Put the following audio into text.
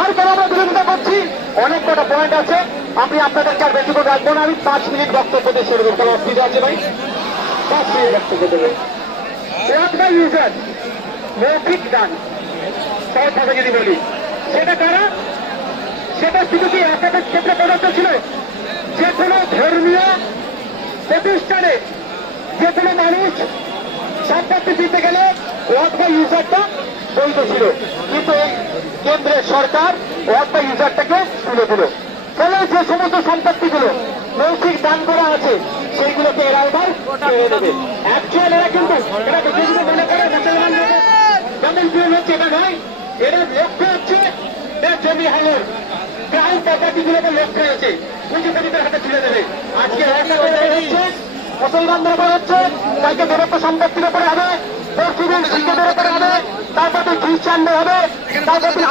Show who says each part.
Speaker 1: আর কেন আমরা বিরোধিতা করছি? অনেক কটা পয়েন্ট আছে। আমি আপনাদেরকে আর বেশি করে রাখব না। আমি পাঁচ মিনিট বক্তব্য দিয়ে ছেড়ে দেবো কোনো আছে ভাই। পাঁচ মিনিট বক্তব্য দেবো। ইউজার মৌখিক দান। সহজ ভাবে যদি বলি। সেটা কারা? সেটা শুধু কি একাধিক ক্ষেত্রে পদার্থ ছিল? যে কোনো ধর্মীয় প্রতিষ্ঠানে যে কোনো মানুষ সম্পত্তি দিতে গেলে বাই ইউজারটা বৈধ ছিল। কিন্তু কেন্দ্রের সরকার বাই ইউজারটাকে তুলে দিল। ফলে যে সমস্ত সম্পত্তিগুলো মৌখিক দান করা আছে সেইগুলোকে এরা এবার কেড়ে নেবে। অ্যাকচুয়াল এরা কিন্তু এরা যেগুলো মনে করে মুসলমান যেমন বিয়ে হচ্ছে এটা নয়। এরা লক্ষ্য হচ্ছে জমি হাঙর। গ্রাউন্ড প্রপার্টি গুলোকে লক্ষ্য আছে। পুঁজিপতিদের হাতে তুলে দেবে। আজকে মুসলমানদের উপর হচ্ছে কালকে দেবত্ব সম্পত্তির উপরে হবে শিক্ষকদের উপরে হবে তারপর খ্রিস্টানদের হবে তারপর